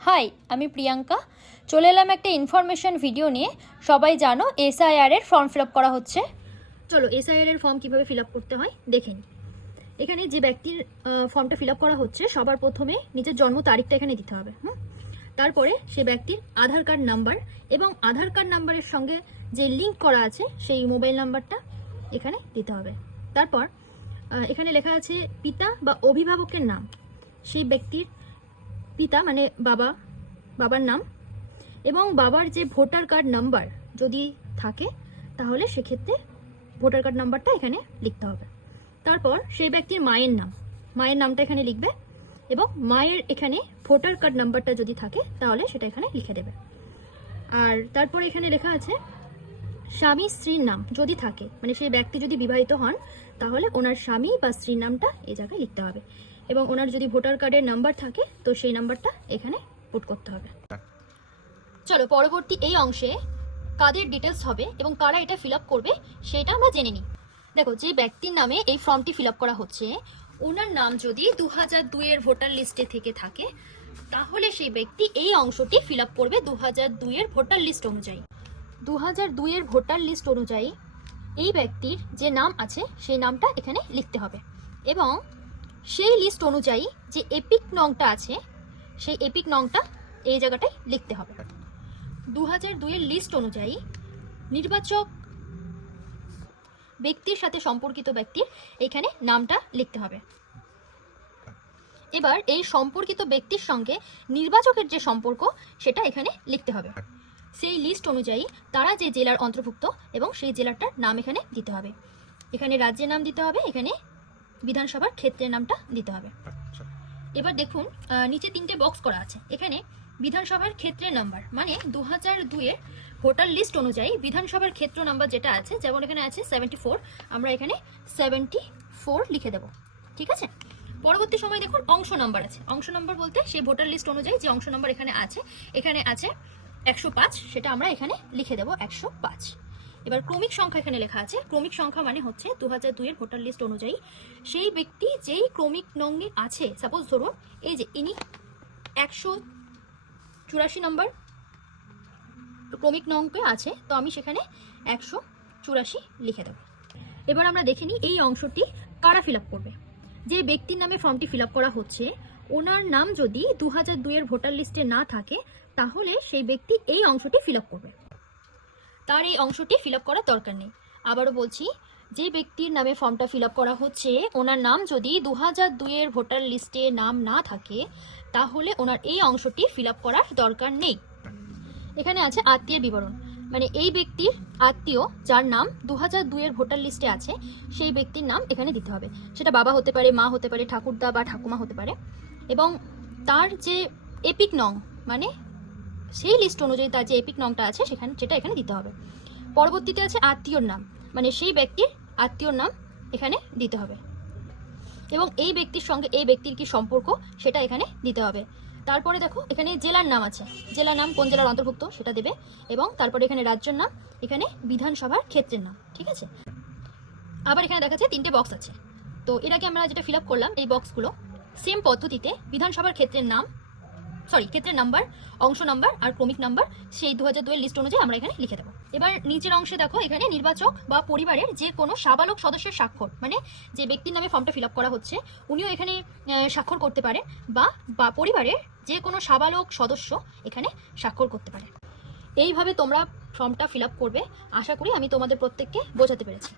High, আমি প্রিয়াঙ্কা। চলে এলাম একটা ইনফরমেশন ভিডিও নিয়ে। সবাই জানো এসআইআর এর ফর্ম ফিল আপ করা হচ্ছে। চলো এসআইআর এর ফর্ম কিভাবে ফিল আপ করতে হয় দেখে নিই। এখানে যে ব্যক্তির ফর্মটা ফিল আপ করা হচ্ছে সবার প্রথমে নিজের জন্ম তারিখটা এখানে দিতে হবে। তারপরে সে ব্যক্তির আধার কার্ড নাম্বার এবং আধার কার্ড নাম্বারের সঙ্গে যে লিঙ্ক করা আছে সেই মোবাইল নাম্বারটা এখানে দিতে হবে। তারপর এখানে লেখা আছে পিতা বা অভিভাবকের নাম, সেই ব্যক্তির পিতা মানে বাবার নাম এবং বাবার যে ভোটার কার্ড নাম্বার যদি থাকে তাহলে সেক্ষেত্রে ভোটার কার্ড নাম্বারটা এখানে লিখতে হবে। তারপর সেই ব্যক্তির মায়ের নামটা এখানে লিখবে এবং মায়ের এখানে ভোটার কার্ড নাম্বারটা যদি থাকে তাহলে সেটা এখানে লিখে দেবে। আর তারপর এখানে লেখা আছে স্বামী স্ত্রীর নাম যদি থাকে, মানে সেই ব্যক্তি যদি বিবাহিত হন তাহলে ওনার স্বামী বা স্ত্রীর নামটা এই জায়গায় লিখতে হবে এবং ওনার যদি ভোটার কার্ডের নাম্বার থাকে তো সেই নাম্বারটা এখানে পুট করতে হবে। চলো পরবর্তী এই অংশে কাদের ডিটেলস হবে এবং কারা এটা ফিল আপ করবে সেটা আমরা জেনে নিই। দেখো, যে ব্যক্তির নামে এই ফর্মটি ফিল আপ করা হচ্ছে ওনার নাম যদি 2002 এর ভোটার লিস্টে থেকে থাকে তাহলে সেই ব্যক্তি এই অংশটি ফিল আপ করবে 2002 এর ভোটার লিস্ট অনুযায়ী। 2002 এর ভোটার লিস্ট অনুযায়ী এই ব্যক্তির যে নাম আছে সেই নামটা এখানে লিখতে হবে এবং সেই লিস্ট অনুযায়ী যে এপিক নংটা আছে সেই এপিক নংটা এই জায়গাটায় লিখতে হবে। 2002 এর লিস্ট অনুযায়ী নির্বাচক ব্যক্তির সাথে সম্পর্কিত ব্যক্তির এখানে নামটা লিখতে হবে। এবার এই সম্পর্কিত ব্যক্তির সঙ্গে নির্বাচকের যে সম্পর্ক সেটা এখানে লিখতে হবে। সেই লিস্ট অনুযায়ী তারা যে জেলার অন্তর্ভুক্ত এবং সেই জেলাটার নাম এখানে দিতে হবে। এখানে রাজ্যের নাম দিতে হবে, এখানে বিধানসভার ক্ষেত্রের নামটা দিতে হবে। এবার দেখুন নিচে 3টে বক্স করা আছে। এখানে বিধানসভার ক্ষেত্রের নাম্বার মানে 2002 এর ভোটার লিস্ট অনুযায়ী বিধানসভার ক্ষেত্র নাম্বার যেটা আছে, যেমন এখানে আছে 74, আমরা এখানে 74 লিখে দেব। ঠিক আছে। পরবর্তী সময় দেখুন অংশ নাম্বার আছে। অংশ নাম্বার বলতে সেই ভোটার লিস্ট অনুযায়ী যে অংশ নাম্বার এখানে আছে 105, সেটা আমরা এখানে লিখে দেব 105। এবার ক্রমিক সংখ্যা এখানে লেখা আছে। ক্রমিক সংখ্যা মানে হচ্ছে 2002 এর ভোটার লিস্ট অনুযায়ী সেই ব্যক্তি যেই ক্রমিক নঙ্গে আছে, সাপোজ ধরুন এই যে ইনি 184 নম্বর ক্রমিক নঙ্গে আছে, তো আমি সেখানে 184 লিখে দেব। এবার আমরা দেখে নিই এই অংশটি কারা ফিল আপ করবে। যে ব্যক্তির নামে ফর্মটি ফিল আপ করা হচ্ছে ওনার নাম যদি 2002 এর ভোটার লিস্টে না থাকে তাহলে সেই ব্যক্তি এই অংশটি ফিল আপ করবে, তার এই অংশটি ফিল আপ করার দরকার নেই। আবারও বলছি, যে ব্যক্তির নামে ফর্মটা ফিল আপ করা হচ্ছে ওনার নাম যদি 2002 এর ভোটার লিস্টে নাম না থাকে তাহলে ওনার এই অংশটি ফিল আপ করার দরকার নেই। এখানে আছে আত্মীয়ের বিবরণ, মানে এই ব্যক্তির আত্মীয় যার নাম 2002 এর ভোটার লিস্টে আছে সেই ব্যক্তির নাম এখানে দিতে হবে। সেটা বাবা হতে পারে, মা হতে পারে, ঠাকুরদা বা ঠাকুমা হতে পারে এবং তার যে এপিক নং মানে সেই লিস্ট অনুযায়ী তার যে এপিক নংটা আছে সেটা এখানে দিতে হবে। পরবর্তীতে আছে আত্মীয়র নাম, মানে সেই ব্যক্তির আত্মীয়র নাম এখানে দিতে হবে এবং এই ব্যক্তির সঙ্গে এই ব্যক্তির কি সম্পর্ক সেটা এখানে দিতে হবে। তারপরে দেখো এখানে জেলার নাম আছে, জেলার নাম কোন জেলার অন্তর্ভুক্ত সেটা দেবে এবং তারপরে এখানে রাজ্যের নাম, এখানে বিধানসভার ক্ষেত্রের নাম। ঠিক আছে। আবার এখানে দেখা যাচ্ছে 3টে বক্স আছে। তো এর আগে আমরা যেটা ফিল আপ করলাম এই বক্সগুলো সেম পদ্ধতিতে বিধানসভার ক্ষেত্রের নাম্বার, অংশ নাম্বার আর ক্রমিক নাম্বার সেই 2002 এর লিস্ট অনুযায়ী আমরা এখানে লিখে দেবো। এবার নিচের অংশে দেখো এখানে নির্বাচক বা পরিবারের যে কোনো সাবালক সদস্যের স্বাক্ষর, মানে যে ব্যক্তির নামে ফর্মটা ফিল আপ করা হচ্ছে উনিও এখানে স্বাক্ষর করতে পারে বা পরিবারের যে কোনো সাবালক সদস্য এখানে স্বাক্ষর করতে পারে। এইভাবে তোমরা ফর্মটা ফিল আপ করবে। আশা করি আমি তোমাদের প্রত্যেককে বোঝাতে পেরেছি।